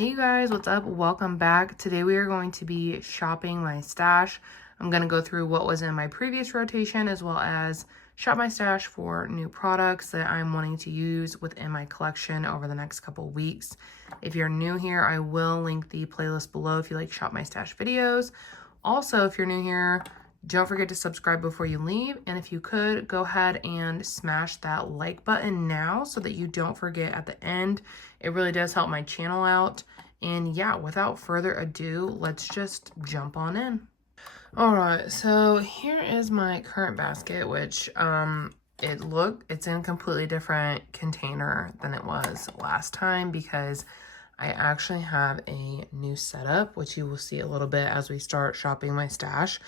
Hey guys, what's up? Welcome back. Today we are going to be shopping my stash. I'm going to go through what was in my previous rotation as well as shop my stash for new products that I'm wanting to use within my collection over the next couple weeks. If you're new here, I will link the playlist below if you like shop my stash videos. Also, if you're new here, don't forget to subscribe before you leave. And if you could, go ahead and smash that like button now so that you don't forget at the end. It really does help my channel out. And yeah, without further ado, let's just jump on in. All right, so here is my current basket, which it's in a completely different container than it was last time because I actually have a new setup, which you will see a little bit as we start shopping my stash.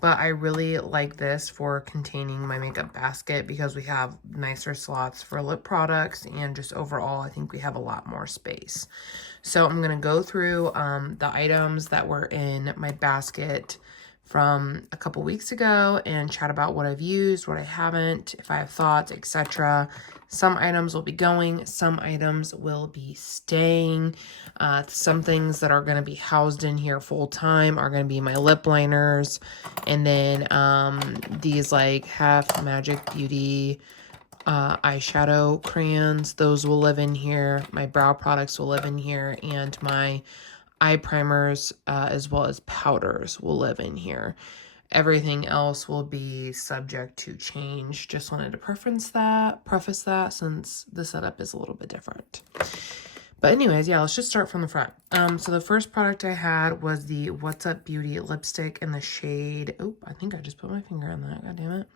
But I really like this for containing my makeup basket because we have nicer slots for lip products and just overall, I think we have a lot more space. So I'm going to go through the items that were in my basket from a couple weeks ago and chat about what I've used, what I haven't, if I have thoughts, etc. Some items will be going, some items will be staying. Some things that are going to be housed in here full time are going to be my lip liners. And then these like Half Magic Beauty eyeshadow crayons, those will live in here. My brow products will live in here, and my eye primers as well as powders will live in here. Everything else will be subject to change. Just wanted to preface that since the setup is a little bit different. But anyways, yeah, let's just start from the front. So the first product I had was the What's Up Beauty lipstick in the shade, oh, I think I just put my finger on that, god damn it.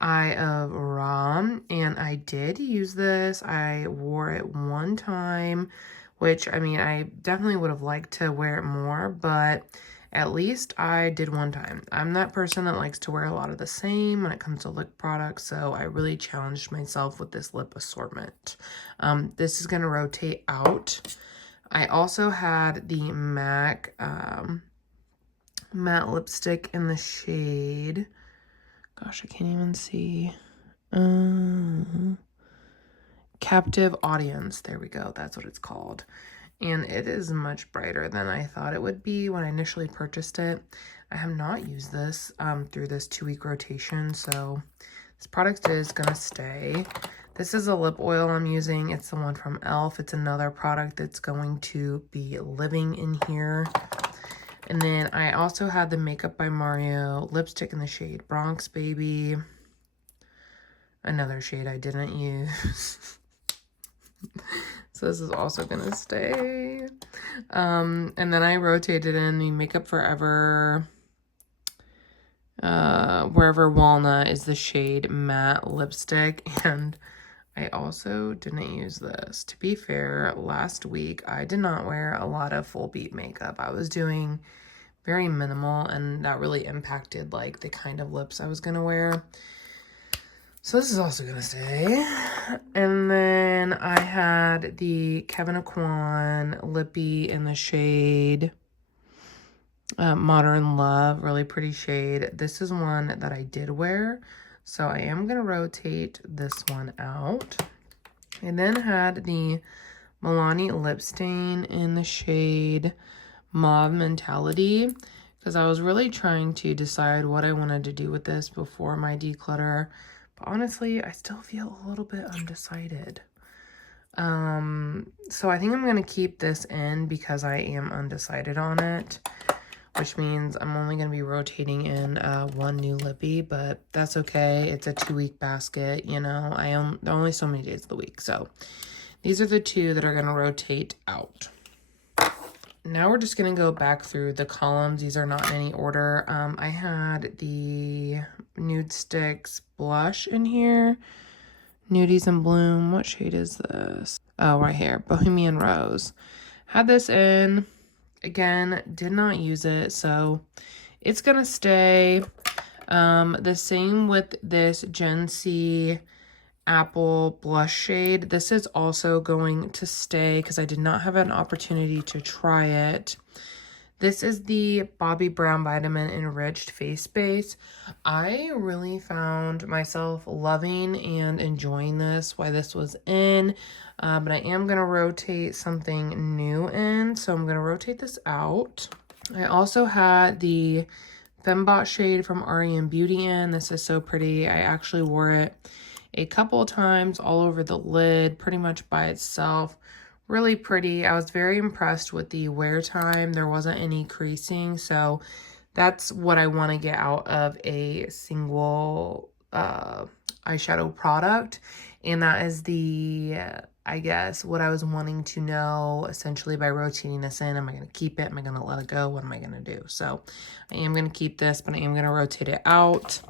Eye of Ram, and I did use this. I wore it one time, which, I mean, I definitely would have liked to wear it more, but at least I did one time. I'm that person that likes to wear a lot of the same when it comes to lip products, so I really challenged myself with this lip assortment. This is going to rotate out. I also had the MAC matte lipstick in the shade, gosh, I can't even see, Captive Audience. There we go. That's what it's called. And it is much brighter than I thought it would be when I initially purchased it. I have not used this through this 2-week rotation, so this product is going to stay. This is a lip oil I'm using. It's the one from e.l.f. It's another product that's going to be living in here. And then I also had the Makeup by Mario lipstick in the shade Bronx Baby. Another shade I didn't use. So this is also gonna stay. And then I rotated in the Makeup Forever Wherever Walnut is the shade matte lipstick, and I also didn't use this. To be fair, last week I did not wear a lot of full beat makeup. I was doing very minimal, and that really impacted like the kind of lips I was gonna wear. So this is also gonna stay. And then I had the Kevin Aquan Lippy in the shade Modern Love, really pretty shade. This is one that I did wear, so I am gonna rotate this one out. And then had the Milani lip stain in the shade Mauve Mentality, because I was really trying to decide what I wanted to do with this before my declutter. But honestly, I still feel a little bit undecided. So I think I'm going to keep this in because I am undecided on it, which means I'm only going to be rotating in one new lippy, but that's okay. It's a 2-week basket, you know. There are only so many days of the week, so these are the two that are going to rotate out. Now we're just going to go back through the columns. These are not in any order. I had the Nude Sticks blush in here. Nudies in Bloom. What shade is this? Oh, right here. Bohemian Rose. Had this in. Again, did not use it, so it's going to stay. The same with this Gen C Apple blush shade. This is also going to stay because I did not have an opportunity to try it. This is the Bobbi Brown Vitamin Enriched Face Base. I really found myself loving and enjoying this while this was in. But I am going to rotate something new in, so I'm going to rotate this out. I also had the Fembot shade from REM Beauty in. This is so pretty. I actually wore it a couple of times all over the lid, pretty much by itself. Really pretty. I was very impressed with the wear time. There wasn't any creasing, so that's what I want to get out of a single eyeshadow product. And that is the, I guess, what I was wanting to know essentially by rotating this in. Am I going to keep it? Am I going to let it go? What am I going to do? So I am going to keep this, but I am going to rotate it out.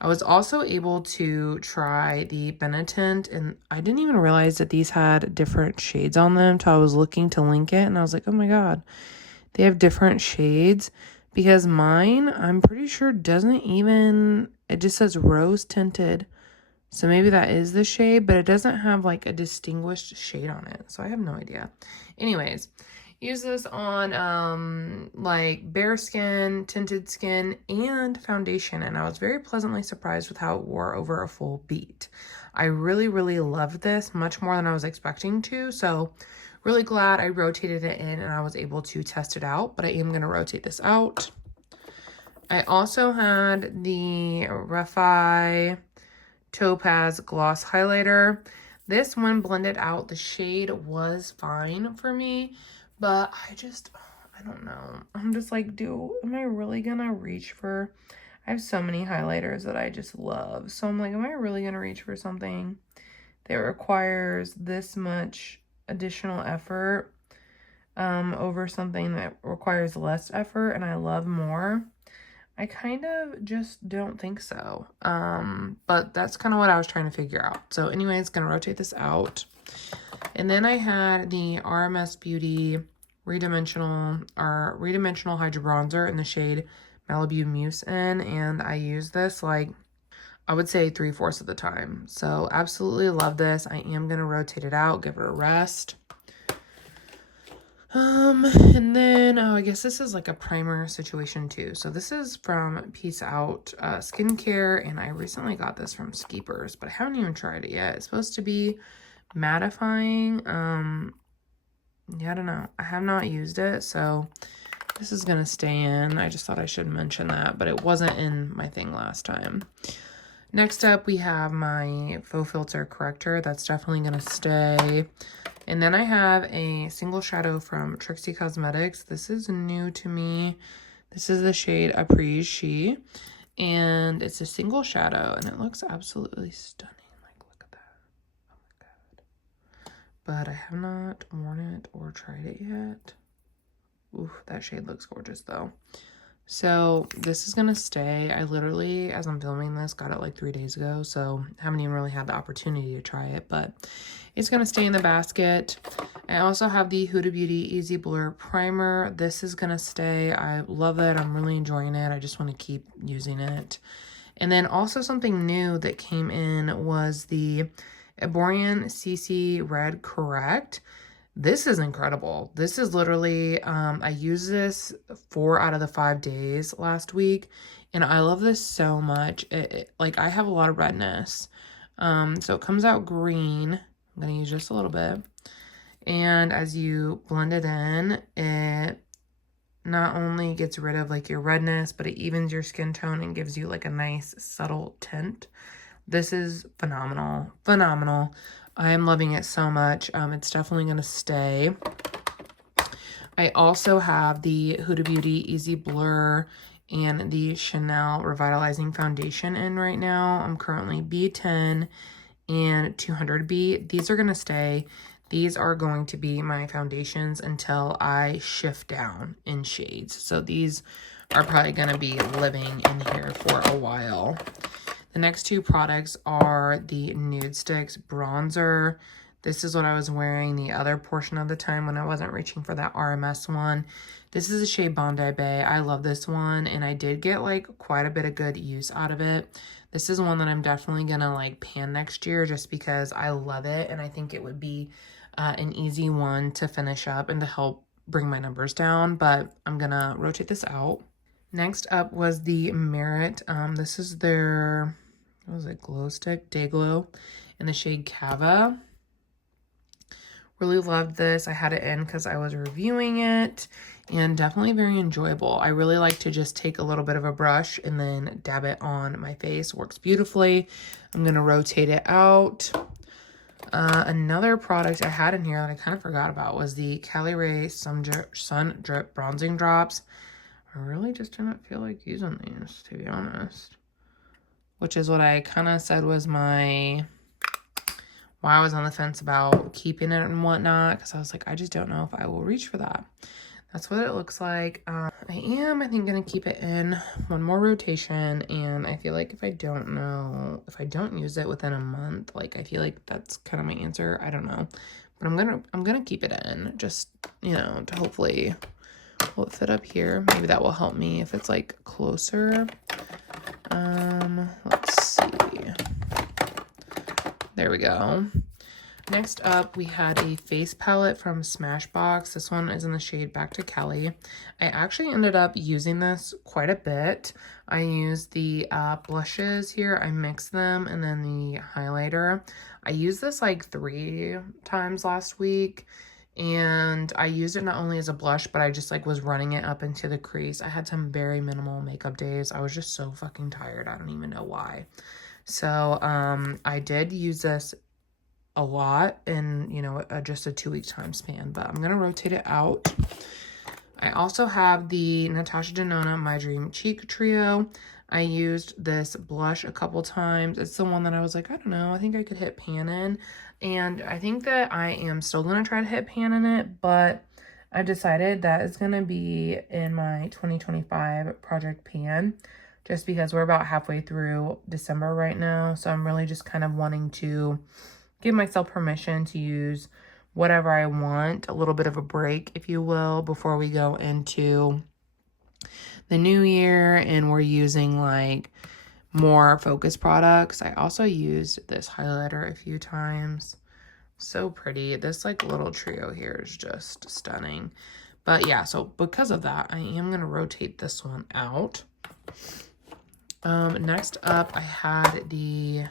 I was also able to try the Benetint, and I didn't even realize that these had different shades on them until I was looking to link it, and I was like, oh my god, they have different shades, because mine, I'm pretty sure, doesn't even, it just says rose tinted, so maybe that is the shade, but it doesn't have like a distinguished shade on it, so I have no idea. Anyways, use this on like bare skin, tinted skin, and foundation, and I was very pleasantly surprised with how it wore over a full beat. I really, really loved this, much more than I was expecting to, so really glad I rotated it in and I was able to test it out, but I am going to rotate this out. I also had the Refi Topaz Gloss Highlighter. This one blended out. The shade was fine for me, but I don't know. I'm just like, am I really gonna reach for, I have so many highlighters that I just love. So I'm like, am I really gonna reach for something that requires this much additional effort over something that requires less effort and I love more? I kind of just don't think so. But that's kind of what I was trying to figure out. So anyways, gonna rotate this out. And then I had the RMS Beauty Redimensional Hydro Bronzer in the shade Malibu Mousse in. And I use this like, I would say 3/4 of the time. So absolutely love this. I am gonna rotate it out, give it a rest. And then, I guess this is like a primer situation too. So this is from Peace Out Skincare, and I recently got this from Skeepers, but I haven't even tried it yet. It's supposed to be mattifying. Yeah, I don't know. I have not used it, so this is gonna stay in. I just thought I should mention that, but it wasn't in my thing last time. Next up, we have my Faux Filter Corrector. That's definitely gonna stay. And then I have a single shadow from Trixie Cosmetics. This is new to me. This is the shade Apres She. And it's a single shadow, and it looks absolutely stunning. Like, look at that. Oh my god. But I have not worn it or tried it yet. Ooh, that shade looks gorgeous, though. So this is gonna stay. I literally, as I'm filming this, got it like 3 days ago, so haven't even really had the opportunity to try it, but it's gonna stay in the basket. I also have the Huda Beauty Easy Blur Primer. This is gonna stay. I love it. I'm really enjoying it. I just want to keep using it. And then also something new that came in was the Eborian CC Red Correct. This is incredible. This is literally, I used this 4 out of the 5 days last week, and I love this so much. Like, I have a lot of redness. So it comes out green. I'm going to use just a little bit. And as you blend it in, it not only gets rid of like your redness, but it evens your skin tone and gives you like a nice subtle tint. This is phenomenal. Phenomenal. I am loving it so much. It's definitely going to stay. I also have the Huda Beauty Easy Blur and the Chanel Revitalizing Foundation in right now. I'm currently B10 and 200B. These are going to stay. These are going to be my foundations until I shift down in shades. So these are probably going to be living in here for a while. The next 2 products are the Nude Sticks Bronzer. This is what I was wearing the other portion of the time when I wasn't reaching for that RMS one. This is the shade Bondi Bay. I love this one, and I did get like quite a bit of good use out of it. This is one that I'm definitely gonna like pan next year just because I love it, and I think it would be an easy one to finish up and to help bring my numbers down, but I'm gonna rotate this out. Next up was the Merit. This is their, what was it, glow stick, Day Glow, in the shade Cava. Really loved this. I had it in because I was reviewing it, and definitely very enjoyable. I really like to just take a little bit of a brush and then dab it on my face. Works beautifully. I'm going to rotate it out. Another product I had in here that I kind of forgot about was the Cali Ray Sun Drip Bronzing Drops. I really just didn't feel like using these, to be honest. Which is what I kind of said was why I was on the fence about keeping it and whatnot. Because I was like, I just don't know if I will reach for that. That's what it looks like. I think, going to keep it in one more rotation. And I feel like if I don't use it within a month, like, I feel like that's kind of my answer. I don't know. But I'm gonna keep it in, just, you know, to hopefully, will it fit up here? Maybe that will help me if it's, like, closer. Let's see. There we go. Next up, we had a face palette from Smashbox. This one is in the shade Back to Kelly. I actually ended up using this quite a bit. I used the blushes here. I mixed them, and then the highlighter. I used this like 3 times last week, and I used it not only as a blush, but I just like was running it up into the crease. I had some very minimal makeup days. I was just so fucking tired. I don't even know why. So I did use this a lot in, you know, just a 2-week time span, but I'm going to rotate it out. I also have the Natasha Denona My Dream Cheek Trio. I used this blush a couple times. It's the one that I was like, I don't know, I think I could hit pan in. And I think that I am still going to try to hit pan in it, but I decided that it's going to be in my 2025 Project Pan, just because we're about halfway through December right now. So I'm really just kind of wanting to give myself permission to use whatever I want, a little bit of a break, if you will, before we go into the new year and we're using like more focus products. I also used this highlighter a few times. So pretty. This like little trio here is just stunning. But yeah, so because of that, I am going to rotate this one out. Next up, I had the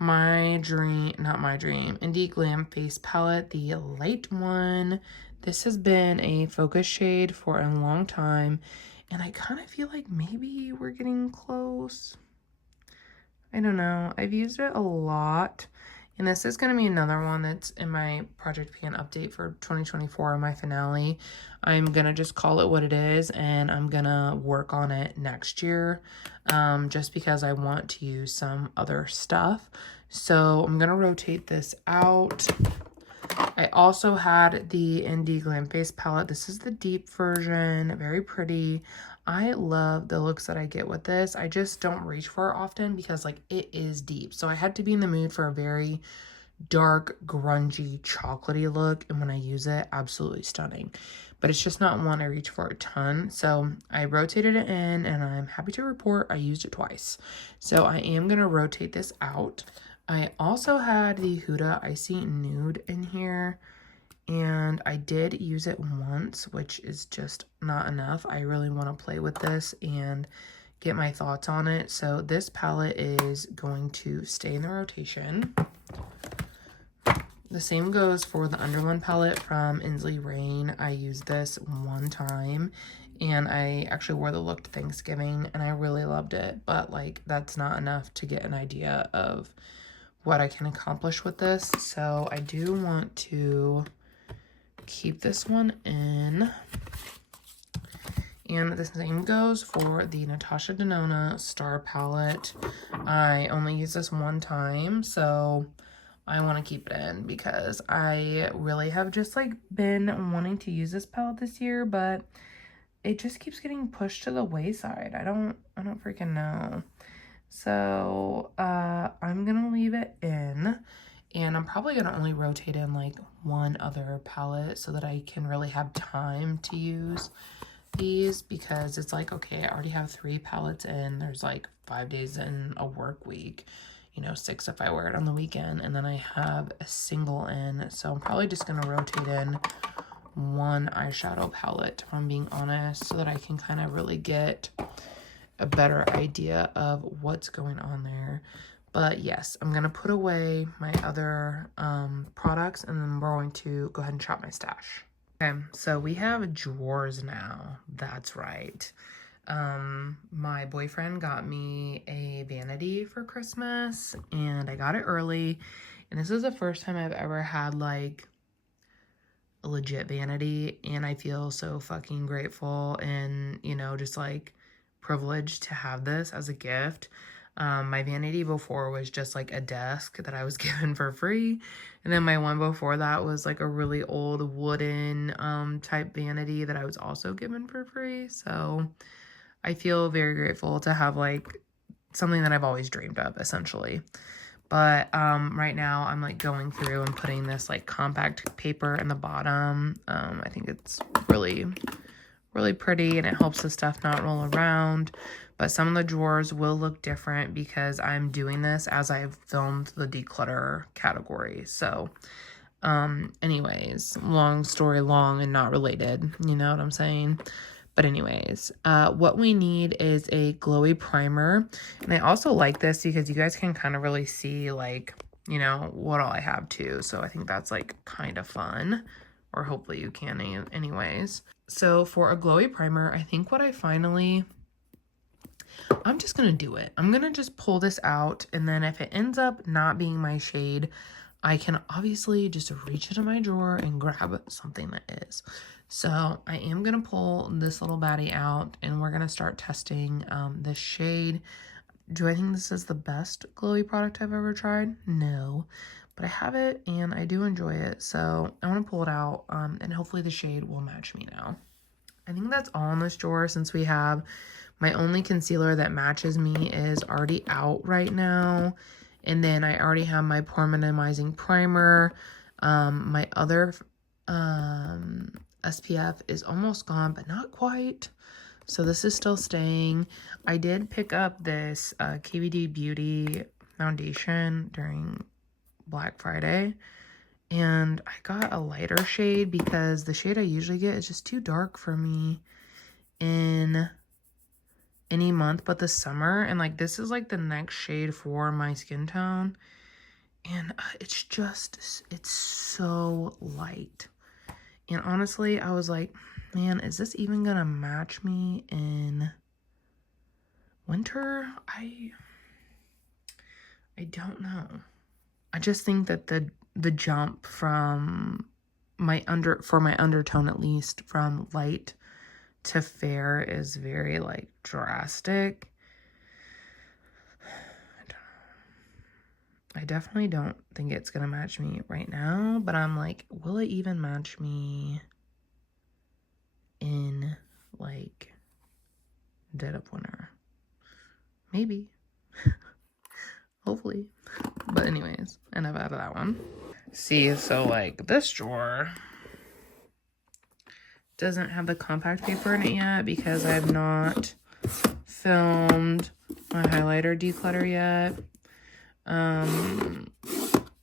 Indie Glam Face Palette, the light one. This has been a focus shade for a long time, and I kind of feel like maybe we're getting close. I don't know. I've used it a lot, and this is going to be another one that's in my Project Pan update for 2024, my finale. I'm going to just call it what it is, and I'm going to work on it next year, just because I want to use some other stuff. So I'm going to rotate this out. I also had the Indie Glam Face Palette. This is the deep version, very pretty. I love the looks that I get with this. I just don't reach for it often because like it is deep. So I had to be in the mood for a very dark, grungy, chocolatey look. And when I use it, absolutely stunning. But it's just not one I reach for a ton. So I rotated it in, and I'm happy to report I used it twice. So I am going to rotate this out. I also had the Huda Icy Nude in here, and I did use it once, which is just not enough. I really want to play with this and get my thoughts on it. So this palette is going to stay in the rotation. The same goes for the Underland palette from Inslee Rain. I used this one time, and I actually wore the look to Thanksgiving, and I really loved it. But like, that's not enough to get an idea of what I can accomplish with this. So I do want to keep this one in. And the same goes for the Natasha Denona Star palette. I only used this one time, so I want to keep it in because I really have just like been wanting to use this palette this year, but it just keeps getting pushed to the wayside. I don't freaking know. So I'm gonna leave it in, and I'm probably gonna only rotate in like one other palette so that I can really have time to use these, because it's like, okay, I already have 3 palettes in. There's like 5 days in a work week, you know, 6 if I wear it on the weekend, and then I have a single in. So I'm probably just gonna rotate in one eyeshadow palette, if I'm being honest, so that I can kind of really get a better idea of what's going on there. But yes, I'm going to put away my other products, and then we're going to go ahead and shop my stash. Okay, so we have drawers now. That's right. My boyfriend got me a vanity for Christmas, and I got it early. And this is the first time I've ever had like a legit vanity, and I feel so fucking grateful and, you know, just like privileged to have this as a gift. My vanity before was just like a desk that I was given for free. And then my one before that was like a really old wooden type vanity that I was also given for free. So I feel very grateful to have like something that I've always dreamed of, essentially. But right now I'm like going through and putting this like compact paper in the bottom. I think it's really pretty, and it helps the stuff not roll around. But some of the drawers will look different because I'm doing this as I've filmed the declutter category. So anyways, long story long and not related, you know what I'm saying? But anyways, what we need is a glowy primer. And I also like this because you guys can kind of really see like, you know, what all I have too. So I think that's like kind of fun, or hopefully you can anyways. So for a glowy primer, I think what I'm just going to do it. I'm going to just pull this out, and then if it ends up not being my shade, I can obviously just reach into my drawer and grab something that is. So I am going to pull this little baddie out, and we're going to start testing this shade. Do I think this is the best glowy product I've ever tried? No, but I have it and I do enjoy it. So I want to pull it out, and hopefully the shade will match me now. I think that's all in this drawer, since we have my only concealer that matches me is already out right now. And then I already have my pore minimizing primer. My other SPF is almost gone, but not quite. So this is still staying. I did pick up this KVD Beauty foundation during Black Friday. And I got a lighter shade because the shade I usually get is just too dark for me in any month but the summer. And like this is like the next shade for my skin tone. And it's so light. And honestly, I was like, man, is this even gonna match me in winter? I don't know. I just think that the jump from for my undertone, at least, from light to fair is very like drastic. I definitely don't think it's gonna match me right now, but I'm like, will it even match me in like dead of winter? Maybe. Hopefully. But anyways, enough out of that one. See, so like this drawer doesn't have the compact paper in it yet because I have not filmed my highlighter declutter yet.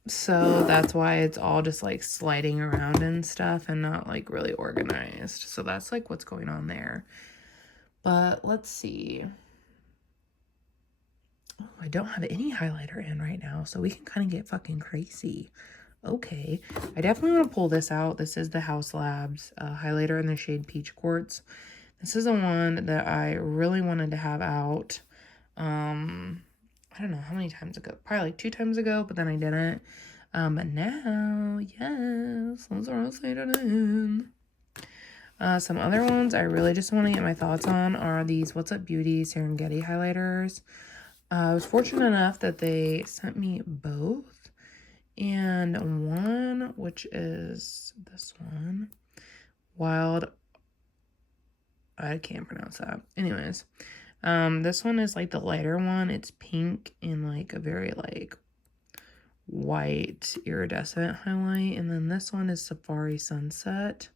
So that's why it's all just like sliding around and stuff and not like really organized. So that's like what's going on there. But let's see. Oh, I don't have any highlighter in right now, so we can kind of get fucking crazy. Okay, I definitely want to pull this out. This is the House Labs highlighter in the shade Peach Quartz. This is the one that I really wanted to have out. I don't know how many times ago. Probably like 2 times ago, but then I didn't. But now, yes, let's rotate it in. Some other ones I really just want to get my thoughts on are these What's Up Beauty Serengeti highlighters. I was fortunate enough that they sent me both. And one, which is this one, Wild, I can't pronounce that. Anyways, this one is like the lighter one. It's pink and like a very like white iridescent highlight. And then this one is Safari Sunset.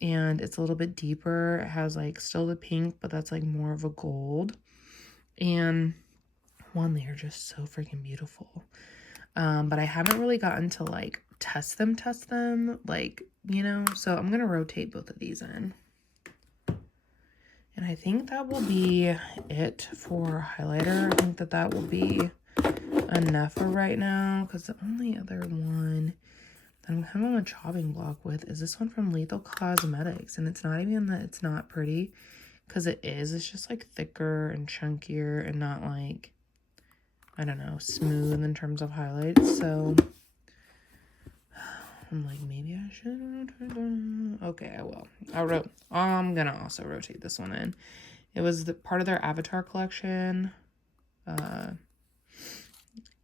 And it's a little bit deeper. It has like still the pink, but that's like more of a gold. And one, they are just so freaking beautiful. But I haven't really gotten to like test them, like, you know, so I'm gonna rotate both of these in. And I think that will be it for highlighter. I think that will be enough for right now, because the only other one that I'm kind of on a chopping block with is this one from Lethal Cosmetics. And it's not even that it's not pretty, because it is. It's just like thicker and chunkier and not like, I don't know, smooth in terms of highlights. So I'm like, maybe I should rotate that. Okay, I will. I'm gonna also rotate this one in. It was the part of their Avatar collection.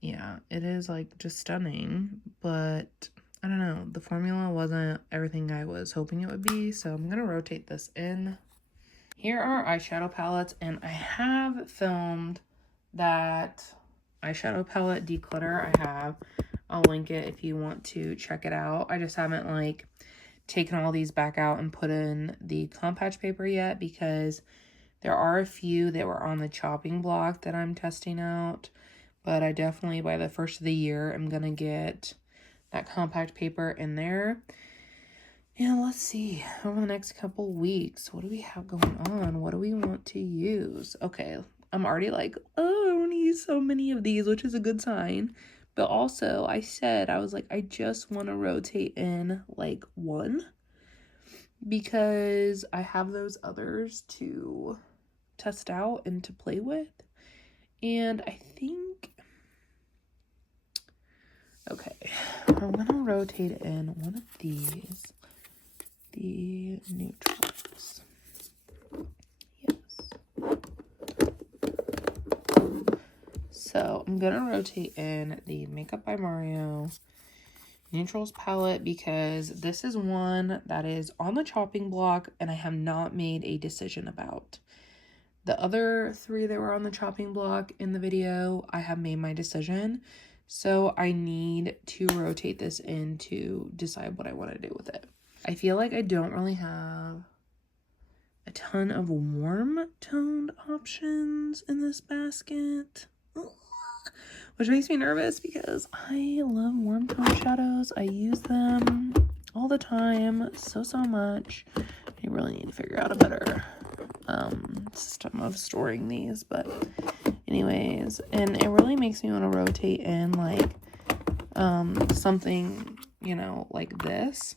Yeah, it is like just stunning, but I don't know, the formula wasn't everything I was hoping it would be, so I'm gonna rotate this in. Here are eyeshadow palettes, and I have filmed that eyeshadow palette declutter. I'll link it if you want to check it out. I just haven't like taken all these back out and put in the compact paper yet, because there are a few that were on the chopping block that I'm testing out. But I definitely, by the first of the year, I'm going to get that compact paper in there. And let's see, over the next couple weeks, what do we have going on? What do we want to use? Okay, I'm already like, oh, I want to use so many of these, which is a good sign. But also, I was like, I just want to rotate in like one, because I have those others to test out and to play with. And I think, okay, I'm gonna rotate in one of these, the neutrals. Yes. So I'm gonna rotate in the Makeup by Mario neutrals palette, because this is one that is on the chopping block and I have not made a decision about. The other three that were on the chopping block in the video, I have made my decision. So I need to rotate this in to decide what I want to do with it. I feel like I don't really have a ton of warm toned options in this basket, which makes me nervous because I love warm tone shadows. I use them all the time so much. I really need to figure out a better system of storing these, but anyways, and it really makes me want to rotate in like something, you know, like this.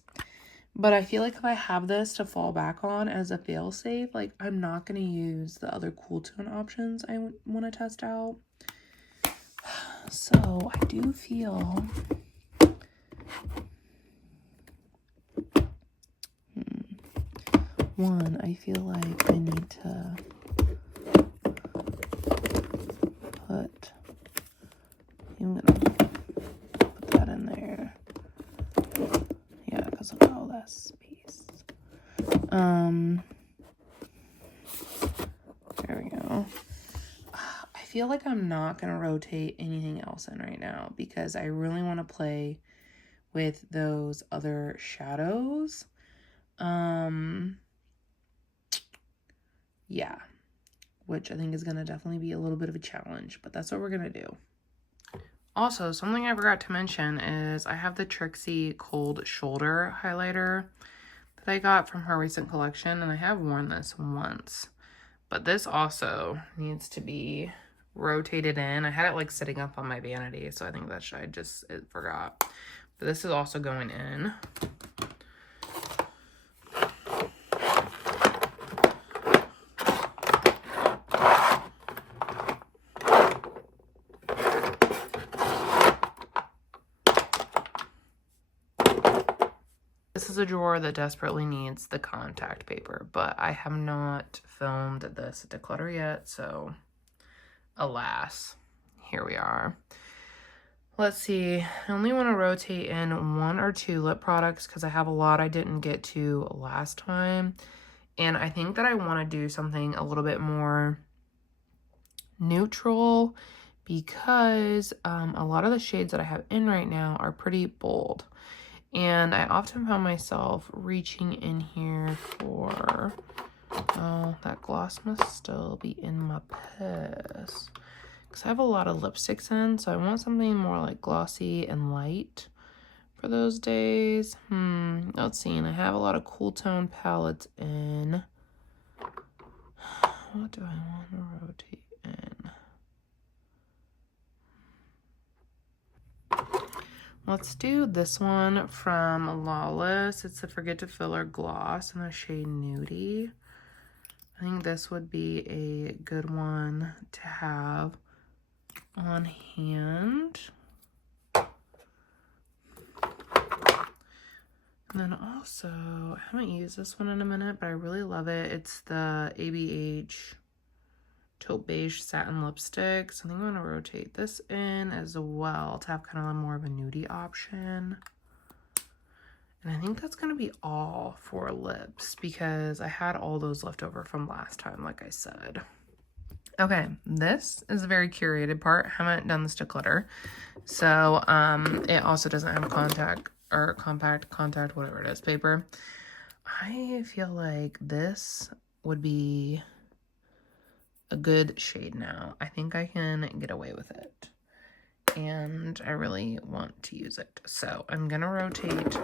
But I feel like if I have this to fall back on as a fail-safe, like I'm not going to use the other cool tone options I want to test out. So I do feel one, I feel like I need to put, I'm gonna put that in there. Yeah, because of all that space. There we go. I feel like I'm not gonna rotate anything else in right now, because I really want to play with those other shadows. Yeah, which I think is gonna definitely be a little bit of a challenge, but that's what we're gonna do. Also, something I forgot to mention is I have the Trixie Cold Shoulder highlighter that I got from her recent collection, and I have worn this once, but this also needs to be rotated in. I had it like sitting up on my vanity, so I think that I just forgot. But this is also going in. This is a drawer that desperately needs the contact paper, but I have not filmed this declutter yet, so alas, here we are. Let's see, I only want to rotate in 1 or 2 lip products because I have a lot I didn't get to last time, and I think that I want to do something a little bit more neutral, because a lot of the shades that I have in right now are pretty bold. And I often found myself reaching in here for, oh, that gloss must still be in my purse, because I have a lot of lipsticks in, so I want something more like glossy and light for those days. Let's see, and I have a lot of cool tone palettes in. What do I want to rotate in? Let's do this one from Lawless. It's the Forget to Filler Gloss in the shade Nudie. I think this would be a good one to have on hand. And then also, I haven't used this one in a minute, but I really love it. It's the ABH Taupe Beige Satin Lipstick. So I think I'm going to rotate this in as well to have kind of more of a nudie option. And I think that's going to be all for lips because I had all those left over from last time, like I said. Okay, this is a very curated part. I haven't done this to glitter. So it also doesn't have compact contact, whatever it is, paper. I feel like this would be a good shade now. I think I can get away with it. And I really want to use it. So I'm going to rotate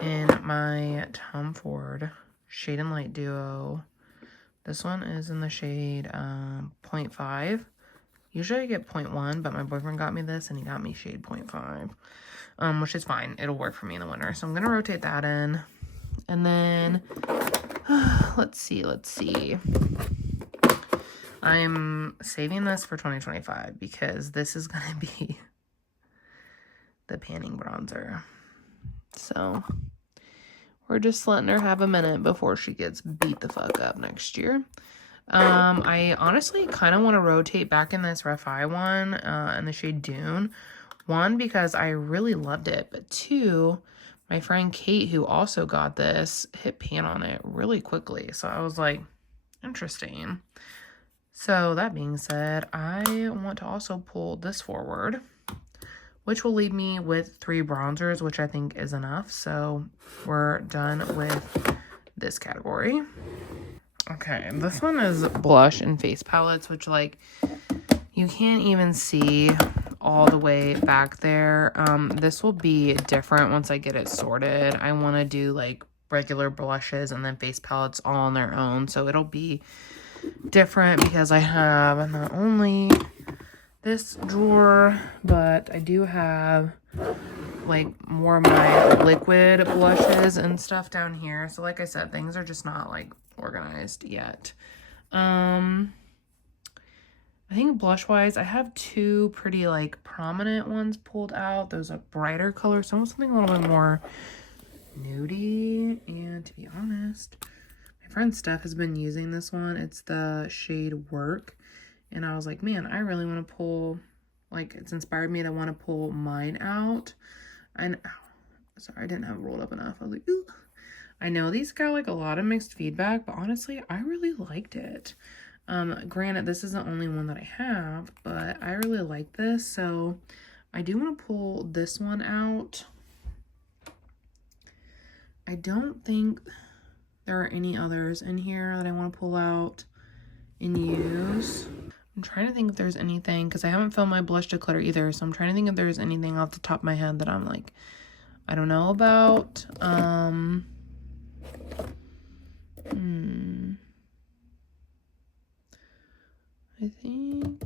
in my Tom Ford Shade and Light Duo. This one is in the shade 0.5. Usually I get 0.1, but my boyfriend got me this and he got me shade 0.5, which is fine. It'll work for me in the winter. So I'm going to rotate that in. And then, let's see. I'm saving this for 2025 because this is going to be the panning bronzer. So we're just letting her have a minute before she gets beat the fuck up next year. I honestly kind of want to rotate back in this Ref I one in the shade Dune. One, because I really loved it, but two, my friend Kate, who also got this, hit pan on it really quickly. So I was like, interesting. So that being said, I want to also pull this forward, which will leave me with 3 bronzers, which I think is enough. So we're done with this category. Okay, this one is blush and face palettes, which like you can't even see all the way back there. This will be different once I get it sorted. I want to do like regular blushes and then face palettes all on their own. So it'll be different because I have not only this drawer, but I do have like more of my liquid blushes and stuff down here. So like I said, things are just not like organized yet. I think blush wise, I have 2 pretty like prominent ones pulled out. Those are brighter colors. So I want something a little bit more nudie. And to be honest, my friend Steph has been using this one. It's the shade Work. And I was like, man, I really want to pull, like, it's inspired me to want to pull mine out. And, sorry, I didn't have it rolled up enough. I was like, ooh. I know these got, like, a lot of mixed feedback, but honestly, I really liked it. Granted, this is the only one that I have, but I really like this. So I do want to pull this one out. I don't think there are any others in here that I want to pull out and use. I'm trying to think if there's anything, because I haven't filmed my blush to glitter either, so I'm trying to think if there's anything off the top of my head that I'm like, I don't know about. I think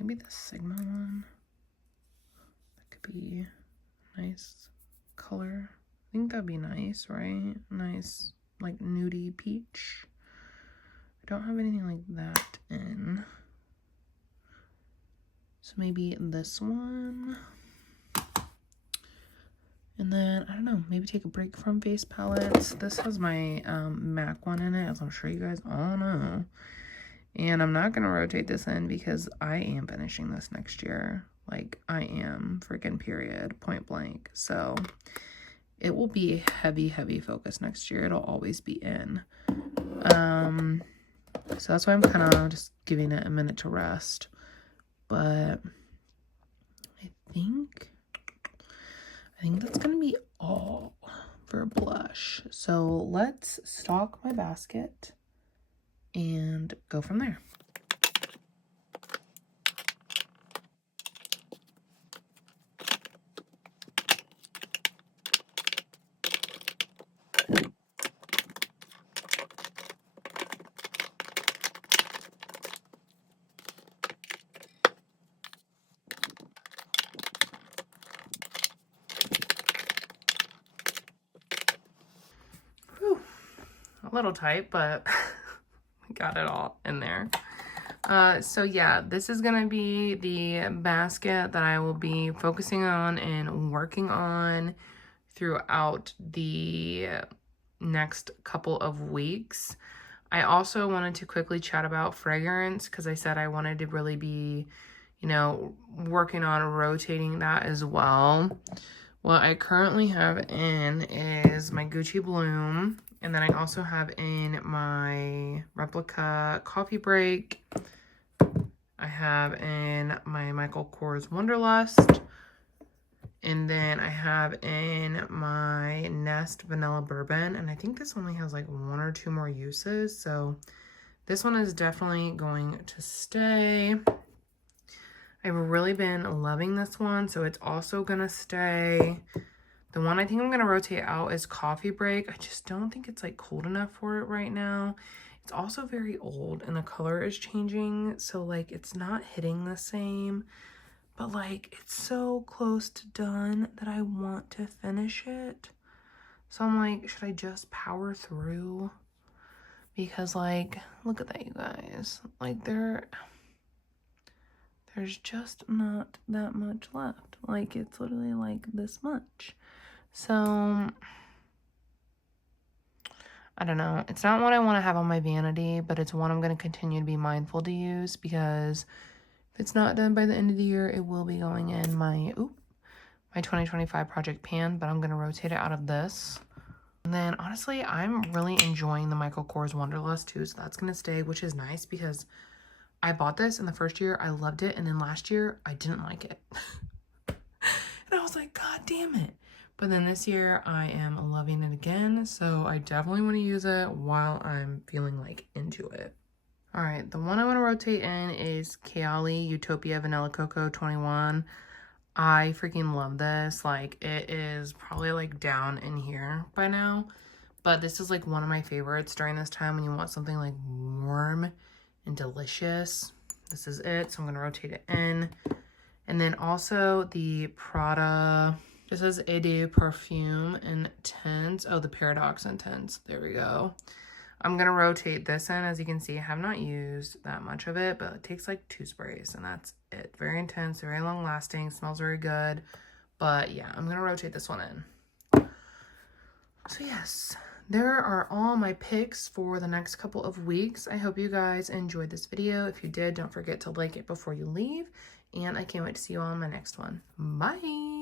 maybe the Sigma one. That could be a nice color. I think that'd be nice, right? Nice, like nudie peach. I don't have anything like that in. So maybe this one. And then, I don't know, maybe take a break from face palettes. This has my MAC one in it, as I'm sure you guys all know. And I'm not going to rotate this in because I am finishing this next year. Like, I am, freaking period, point blank. So, it will be a heavy, heavy focus next year. It'll always be in. So that's why I'm kind of just giving it a minute to rest. But I think that's going to be all for blush. So let's stock my basket and go from there. little tight, but got it all in there. So yeah, this is gonna be the basket that I will be focusing on and working on throughout the next couple of weeks. I also wanted to quickly chat about fragrance because I said I wanted to really be, you know, working on rotating that as well. What I currently have in is my Gucci Bloom, and then I also have in my replica Coffee Break. I have in my Michael Kors Wonderlust, and then I have in my Nest Vanilla Bourbon, and I think this only has like 1 or 2 more uses, so this one is definitely going to stay. I've really been loving this one, so it's also gonna stay. The one I think I'm gonna rotate out is Coffee Break. I just don't think it's like cold enough for it right now. It's also very old and the color is changing, so like it's not hitting the same, but like it's so close to done that I want to finish it. So I'm like, should I just power through? Because like, look at that, you guys. Like there's just not that much left. Like it's literally like this much. So I don't know. It's not what I want to have on my vanity, but it's one I'm going to continue to be mindful to use because if it's not done by the end of the year, it will be going in my 2025 project pan, but I'm going to rotate it out of this. And then honestly, I'm really enjoying the Michael Kors Wonderlust too, so that's going to stay, which is nice because I bought this in the first year, I loved it, and then last year, I didn't like it. And I was like, God damn it. But then this year, I am loving it again, so I definitely want to use it while I'm feeling like into it. All right, the one I want to rotate in is Kayali Utopia Vanilla Cocoa 21. I freaking love this. Like, it is probably like down in here by now, but this is like one of my favorites during this time when you want something like warm and delicious. This is it, so I'm going to rotate it in. And then also the Prada, this is Eau de Parfum Intense. Oh, the Paradox Intense. There we go. I'm going to rotate this in. As you can see, I have not used that much of it, but it takes like 2 sprays and that's it. Very intense, very long lasting, smells very good. But yeah, I'm going to rotate this one in. So yes, there are all my picks for the next couple of weeks. I hope you guys enjoyed this video. If you did, don't forget to like it before you leave. And I can't wait to see you all in my next one. Bye!